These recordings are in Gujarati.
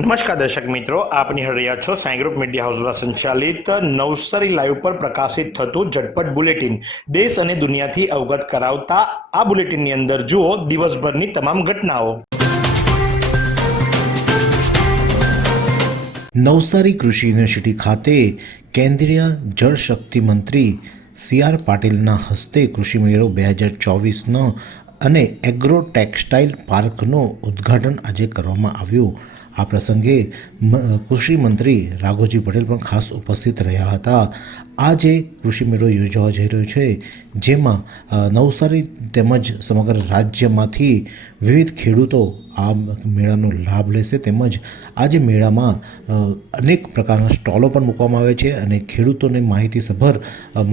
નમસ્કાર દર્શક મિત્રો, આપ નિહાળી છો સાંઈ ગ્રુપ મીડિયા હાઉસ દ્વારા સંચાલિત નવસારી લાઈવ પર પ્રકાશિત થતું ઝટપટ બુલેટિન. દેશ અને દુનિયાથી અવગત કરાવતા આ બુલેટિનની અંદર જુઓ દિવસભરની તમામ ઘટનાઓ. નવસારી કૃષિ યુનિવર્સિટી ખાતે કેન્દ્રીય જળશક્તિ મંત્રી સી આર પાટીલના હસ્તે કૃષિ મેળો બે હજાર ચોવીસનો અને એગ્રો ટેક્સટાઇલ પાર્કનું ઉદ્ઘાટન આજે કરવામાં આવ્યું. આ પ્રસંગે કૃષિ મંત્રી રાઘોજી પટેલ પણ ખાસ ઉપસ્થિત રહ્યા હતા. આ જે કૃષિ મેળો યોજવા જઈ રહ્યો છે, જેમાં નવસારી તેમજ સમગ્ર રાજ્યમાંથી વિવિધ ખેડૂતો આ મેળાનો લાભ લેશે. તેમજ આ જે મેળામાં અનેક પ્રકારના સ્ટોલો પણ મૂકવામાં આવે છે અને ખેડૂતોને માહિતીસભર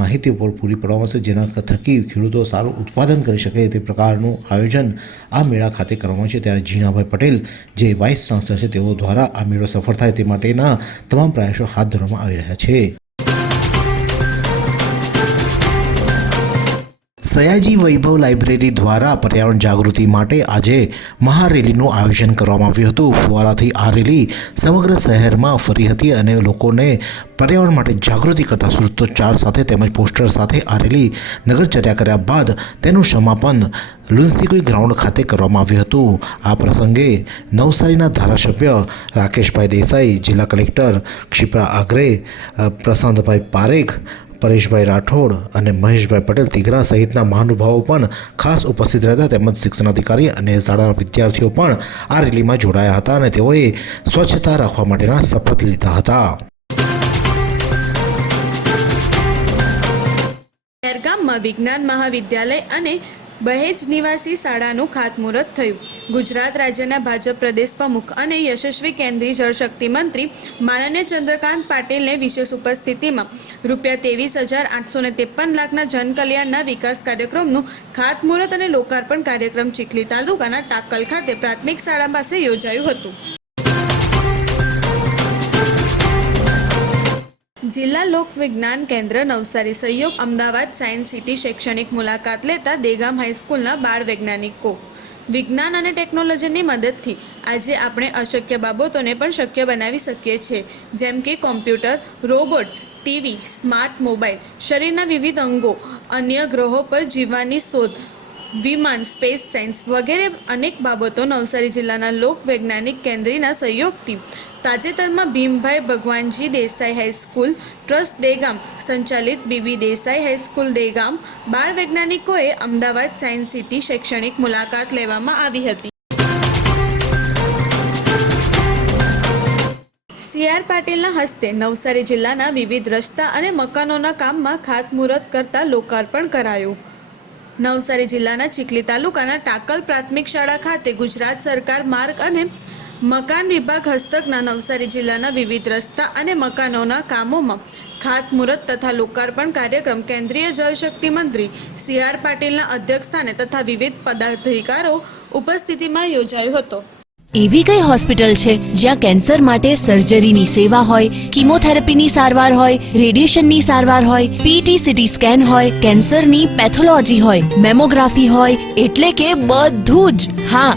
માહિતી ઉપર પૂરી પાડવામાં આવશે, જેના થકી ખેડૂતો સારું ઉત્પાદન કરી શકે તે પ્રકારનું આયોજન આ મેળા ખાતે કરવામાં આવે છે. ત્યારે જીણાભાઈ પટેલ જે વાઇસ ચાન્સલર છે તેઓ દ્વારા આ મેળો સફળ થાય તે માટેના તમામ પ્રયાસો હાથ ધરવામાં આવી રહ્યા છે. સયાજી વૈભવ લાઇબ્રેરી દ્વારા પર્યાવરણ જાગૃતિ માટે આજે મહારેલીનું આયોજન કરવામાં આવ્યું હતું. ફુવારાથી આ રેલી સમગ્ર શહેરમાં ફરી હતી અને લોકોને પર્યાવરણ માટે જાગૃતિ કરતા સૂત્રોચ્ચાર સાથે તેમજ પોસ્ટર સાથે આ રેલી નગરચર્યા કર્યા બાદ તેનું સમાપન લુન્સીકુઈ ગ્રાઉન્ડ ખાતે કરવામાં આવ્યું હતું. આ પ્રસંગે નવસારીના ધારાસભ્ય રાકેશભાઈ દેસાઈ, જિલ્લા કલેક્ટર ક્ષિપ્રા આગ્રે પ્રશાંતભાઈ પારેખ પરેશભાઈ રાઠોડ અને મહેશભાઈ પટેલ તિગરા સહિતના મહાનુભાવો પણ ખાસ ઉપસ્થિત રહેતા તેમજ શિક્ષણાધિકારી અને શાળાના વિદ્યાર્થીઓ પણ આ રેલીમાં જોડાયા હતા અને તેઓએ સ્વચ્છતા રાખવા માટેના શપથ લીધા હતા. ખેરગામમાં વિજ્ઞાન મહાવિદ્યાલય અને બહેજ નિવાસી શાળાનું ખાતમુહૂર્ત થયું. ગુજરાત રાજ્યના ભાજપ પ્રદેશ પ્રમુખ અને યશસ્વી કેન્દ્રીય જળશક્તિ મંત્રી માનનીય ચંદ્રકાંત પાટીલને વિશેષ ઉપસ્થિતિમાં રૂપિયા ત્રેવીસ હજાર આઠસો ને ત્રેપન લાખના જનકલ્યાણના વિકાસ કાર્યક્રમનું ખાતમુહૂર્ત અને લોકાર્પણ કાર્યક્રમ ચીખલી તાલુકાના ટાકલ ખાતે પ્રાથમિક શાળા પાસે યોજાયું હતું. જિલ્લા લોક વિજ્ઞાન કેન્દ્ર નવસારી સહયોગ અમદાવાદ સાયન્સ સિટી શૈક્ષણિક મુલાકાત લેતા દેગામ હાઈસ્કૂલના બાળ વૈજ્ઞાનિકો. વિજ્ઞાન અને ટેકનોલોજીની મદદથી આજે આપણે અશક્ય બાબતોને પણ શક્ય બનાવી શકીએ છીએ. જેમ કે computer, robot, TV, smart mobile, શરીરના વિવિધ અંગો, અન્ય ગ્રહો પર જીવવાની શોધ, વિમાન, સ્પેસ સાયન્સ વગેરે અનેક બાબતો નવસારી જિલ્લાના લોક વૈજ્ઞાનિક કેન્દ્રના સહયોગથી તાજેતરમાં Bhimbhai Bhagwanji Desai high school trust Degam, સંચાલિત બીબી દેસાઈ હાઈસ્કૂલ દેગામ, બાળ વૈજ્ઞાનિકોએ અમદાવાદ સાયન્સ સિટી શૈક્ષણિક મુલાકાત લેવામાં આવી હતી. સીઆર પાટીલના હસ્તે નવસારી જિલ્લાના વિવિધ રસ્તા અને મકાનોના કામમાં ખાતમુહૂર્ત કરતા લોકાર્પણ કરાયું. નવસારી જિલ્લાના ચીખલી તાલુકાના ટાકલ પ્રાથમિક શાળા ખાતે ગુજરાત સરકાર માર્ગ અને મકાન વિભાગ હસ્તકના નવસારી જિલ્લાના વિવિધ રસ્તા અને મકાનોના કામોમાં ખાતમુહૂર્ત તથા લોકાર્પણ કાર્યક્રમ કેન્દ્રીય જળશક્તિ મંત્રી સી આર પાટીલના અધ્યક્ષસ્થાને તથા વિવિધ પદાધિકારો ઉપસ્થિતિમાં યોજાયો હતો. એવી કઈ હોસ્પિટલ છે જ્યાં કેન્સર માટે સર્જરીની સેવા હોય, કિમોથેરાપીની સારવાર હોય, રેડિયેશનની સારવાર હોય પીટી સીટી સ્કેન હોય, કેન્સરની પેથોલોજી હોય, મેમોગ્રાફી હોય, એટલે કે બધું જ. હા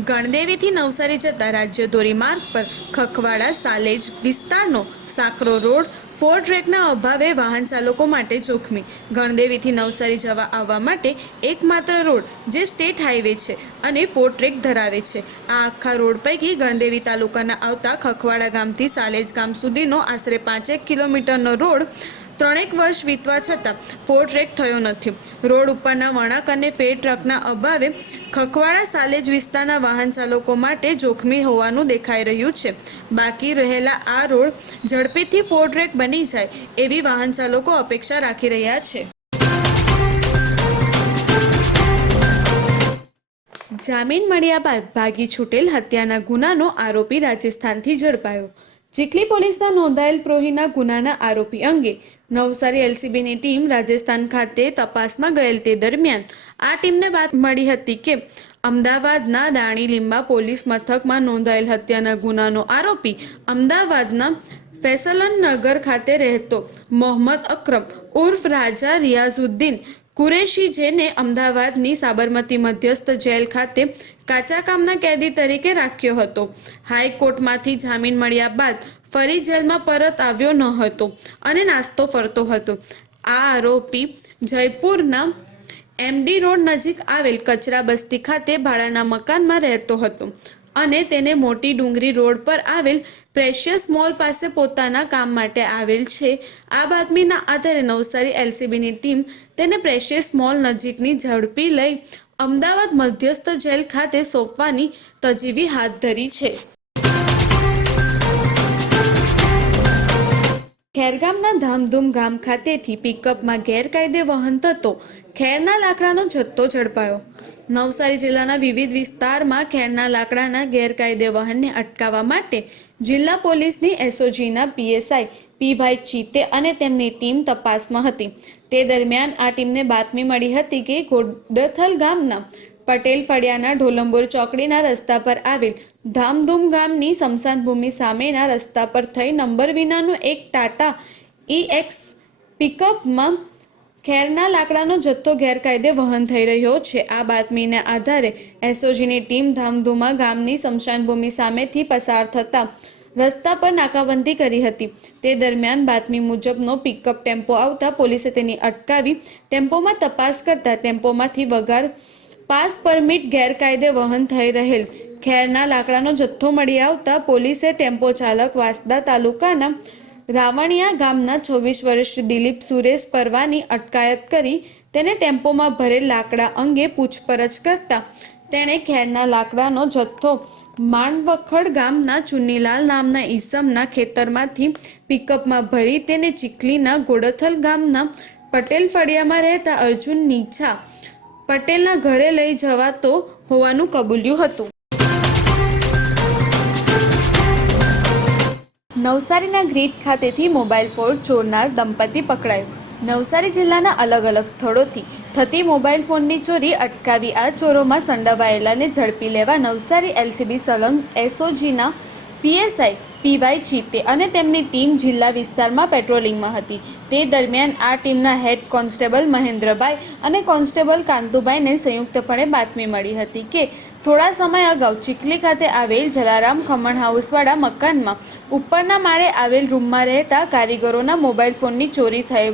ગણદેવીથી નવસારી જતા રાજ્ય ધોરીમાર્ગ પર ખખવાડા સાલેજ વિસ્તારનો સાકરો રોડ ફોર ટ્રેકના અભાવે વાહન ચાલકો માટે જોખમી. ગણદેવીથી નવસારી જવા આવવા માટે એકમાત્ર રોડ જે સ્ટેટ હાઈવે છે અને ફોર ટ્રેક ધરાવે છે. આ આખા રોડ પૈકી ગણદેવી તાલુકાના આવતા ખખવાડા ગામથી સાલેજ ગામ સુધીનો આશરે પાંચેક કિલોમીટરનો રોડ ત્રણેક વર્ષ વીતવા છતાં ફોર થયો નથી. રોડ ઉપરના વળાંક અને ફેર ટ્રકના અભાવે ખખવાડા સાલેજ વિસ્તારના વાહન ચાલકો માટે જોખમી હોવાનું દેખાઈ રહ્યું છે. બાકી રહેલા આ રોડ ઝડપીથી ફોર બની જાય એવી વાહન ચાલકો અપેક્ષા રાખી રહ્યા છે. જામીન મળ્યા બાદ ભાગી છૂટેલ હત્યાના ગુનાનો આરોપી રાજસ્થાનથી ઝડપાયો. ચીખલી પોલીસના નોંધાયેલ પ્રોહીના ગુનાના આરોપી અંગે નવસારી એલસીબીની ટીમ રાજસ્થાન ખાતે તપાસમાં ગયેલ તે દરમિયાન આ ટીમને વાત મળી હતી કે અમદાવાદના દાણી લીંબા પોલીસ મથકમાં નોંધાયેલ હત્યાના ગુનાનો આરોપી અમદાવાદના ફેસલન નગર ખાતે રહેતો મોહમ્મદ અક્રમ ઉર્ફ રાજા રિયાઝુદ્દીન કુરેશી, જેને અમદાવાદની સાબરમતી મધ્યસ્થ જેલ ખાતે કાચા કામના કેદી તરીકે રાખ્યો હતો. હાઈકોર્ટમાંથી જામીન મળ્યા બાદ ફરી જેલમાં પરત આવ્યો ન હતો અને નાસ્તો ફરતો હતો. આ આરોપી જયપુરના એમડી રોડ નજીક આવેલ કચરા બસ્તી ખાતે ભાડાના મકાનમાં રહેતો હતો અને તેને મોટી ડુંગરી રોડ પર આવેલ પ્રેશિયસ મોલ પાસે પોતાના કામ માટે આવેલ છે. આ બાતમીના આધારે નવસારી એલસીબીની ટીમ તેને પ્રેશિયસ મોલ નજીકની ઝડપી લઈ અમદાવાદ મધ્યસ્થ જેલ ખાતે સોંપવાની તજવીજ હાથ ધરી છે. ખેરગામના ધામધૂમ ગામ ખાતેથી પિકઅપમાં ગેરકાયદે વહન થતો ખેરના લાકડાનો જથ્થો ઝડપાયો. નવસારી જિલ્લાના વિવિધ વિસ્તારમાં ખેરના લાકડાના ગેરકાયદે વહનને અટકાવવા માટે જિલ્લા પોલીસની એસઓજીના પીએસઆઈ પીભાઈ ચીતે અને તેમની ટીમ તપાસમાં હતી. તે દરમિયાન આ ટીમને બાતમી મળી હતી કે ગોડથલ ગામના પટેલ ફળિયાના ઢોલંબોર ચોકડીના રસ્તા પર આવેલ ધામધૂમ ગામની સ્મશાન ભૂમિ સામેના રસ્તા પર થઈ નંબર વિનાનો એક ટાટા ઈએક્સ પિકઅપમાં ખેરના લાકડાનો જથ્થો ગેરકાયદે વહન થઈ રહ્યો છે. આ બાતમીને આધારે એસઓજીની ટીમ ધામધુમા ગામની સ્મશાન ભૂમિ સામેથી પસાર થતા રસ્તા પર નાકાબંધી કરી હતી. તે દરમિયાન બાતમી મુજબનો પિકઅપ ટેમ્પો આવતા પોલીસે તેની અટકાવી ટેમ્પોમાં તપાસ કરતા ટેમ્પોમાંથી વગાર પાસ પરમિટ ગેરકાયદે વહન થઈ રહેલ. ખેરના લાકડાનો જથ્થો મળી આવતા પોલીસે ટેમ્પો ચાલક વાસદા તાલુકાના રાવણિયા ગામના છવ્વીસ વર્ષ દિલીપ સુરેશ પરવાની અટકાયત કરી તેને ટેમ્પોમાં ભરેલ લાકડા અંગે પૂછપરછ કરતા તેણે ખેરના લાકડાનો જથ્થો માંડવખડ ગામના ચુન્નીલાલ નામના ઈસમના ખેતરમાંથી પિકઅપમાં ભરી તેને ચીખલીના ગોડથલ ગામના પટેલ ફળિયામાં રહેતા અર્જુન નીછા પટેલના ઘરે લઈ જવાતો હોવાનું કબૂલ્યું હતું. નવસારીના ગ્રીટ ખાતેથી મોબાઈલ ફોન ચોરનાર દંપતી પકડાયું. નવસારી જિલ્લાના અલગ અલગ સ્થળોથી થતી મોબાઈલ ફોનની ચોરી અટકાવી આ ચોરોમાં સંડોવાયેલાને ઝડપી લેવા નવસારી એલસીબી સલંગ એસઓજીના પીએસઆઈ પીવાય ચીતે અને તેમની ટીમ જિલ્લા વિસ્તારમાં પેટ્રોલિંગમાં હતી. તે દરમિયાન આ ટીમના હેડ કોન્સ્ટેબલ મહેન્દ્રભાઈ અને કોન્સ્ટેબલ કાંતુભાઈને સંયુક્તપણે બાતમી મળી હતી કે, થોડા સમય અગાઉ ચીખલી ખાતે આવેલ જલારામ ખમણ હાઉસવાળા મકાનમાં ઉપરના માળે આવેલ રૂમમાં રહેતા કારીગરોના મોબાઈલ ફોનની ચોરી થઈ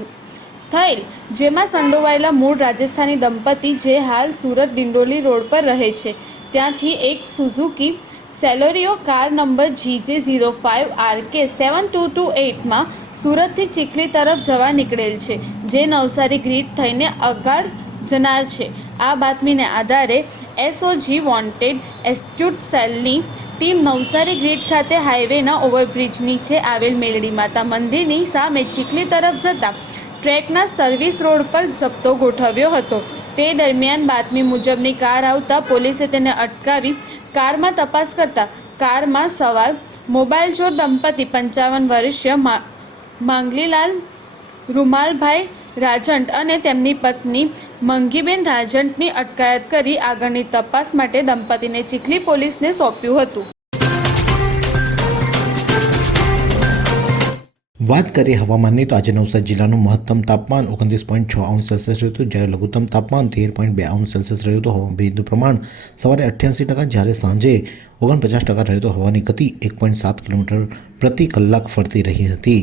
થયેલ, જેમાં સંડોવાયેલા મૂળ રાજસ્થાની દંપતી જે હાલ સુરત ડિંડોલી રોડ પર રહે છે. ત્યાંથી એક Suzuki Celerio car number GJ zero five R K seven two two એટમાં સુરતથી ચીખલી તરફ જવા નીકળેલ છે, જે નવસારી ગ્રીડ થઈને અગાડ જનાર છે. આ બાતમીને આધારે એસઓજી વોન્ટેડ એસ્ક્યુટ સેલની ટીમ નવસારી ગ્રીડ ખાતે હાઈવેના ઓવરબ્રિજ નીચે આવેલ મેલડી માતા મંદિરની સામે ચીખલી તરફ જતા ટ્રેકના સર્વિસ રોડ પર જપ્તો ગોઠવ્યો હતો. તે દરમિયાન બાતમી મુજબની કાર આવતા પોલીસે તેને અટકાવી કારમાં તપાસ કરતા કારમાં સવાર મોબાઈલ ચોર દંપતી પંચાવન વર્ષીય માંગલીલાલ રૂમાલભાઈ રાજંટ અને તેમની પત્ની મંગીબેન રાજંટની અટકાયત કરી આગળની તપાસ માટે દંપતીને ચીખલી પોલીસને સોંપ્યું હતું. વાત કરીએ હવામાનની, તો આજે નવસારી જિલ્લાનું મહત્તમ તાપમાન ઓગણત્રીસ પોઈન્ટ છ અંશ સેલ્સિયસ રહ્યું હતું. જ્યારે લઘુત્તમ તાપમાન તેર પોઈન્ટ બે અંશ સેલ્સિયસ રહ્યું હતું. હવા ભેજનું પ્રમાણ સવારે અઠ્યાસી ટકા, જ્યારે સાંજે ઓગણપચાસ ટકા રહ્યું હતું. હવાની ગતિ એક પોઈન્ટ સાત કિલોમીટર પ્રતિ કલાક ફરતી રહી હતી.